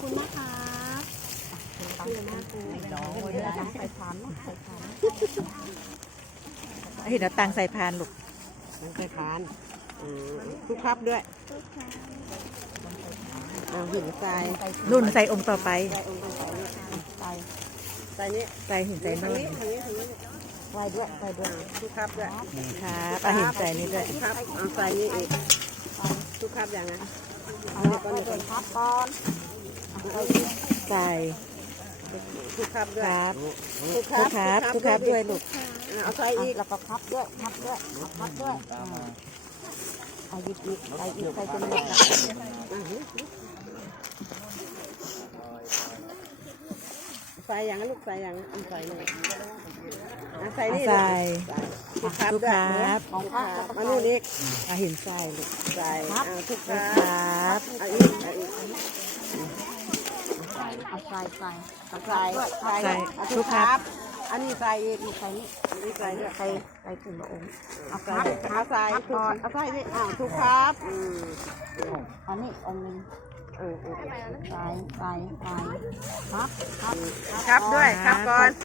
คุณนะครับเห็นเอาตังใส่พานลูกมันใส่พานทุกครับด้วยหินทรายนุ่นใส่องค์ต่อไปใส่นี้ใส่หินใส่ทางนุ่นนี้ทางนี้ทางนี้ใส่ด้วยใส่ด้วยทุกครับด้วยครับเอาหินใส่นี่ด้วยทุกครับเอาใส่นี่อีกทุกครับอย่างนั้นเอาเดี๋ยวก่อนเดี๋ยวก่อนครับก่อนใส่ทุกครับด้วยครับทุกคทุรักครับทุกครับด้วยลูกเอาใส่อีกแล้วก็ครับด้วยครับด้วยครับด้วยเอาหยิบอีกใส่อีกใส่จนหมดใส่อย่างนั้นลูกใส่อย่างนั้นใส่เลยใส่นี่ใส่ทุกครับทุกด้วยครับมานู่นอีกเอาหินใส่ลูกใส่ทุกคทุรักบครับเอาอีกเอาอีกเอาใส่ใส่เอาใส่ใส่ใส่เอาทุทุกกคครัรับบอันนี้ใส่อีกใส่นี่อันนี้ใส่ด้วยใส่ถึงละองค์เอาใส่เอาใส่ทุกเอาใส่ดิทุกครับอันนี้อันนึงใส่ครับครับด้วยครับก่อน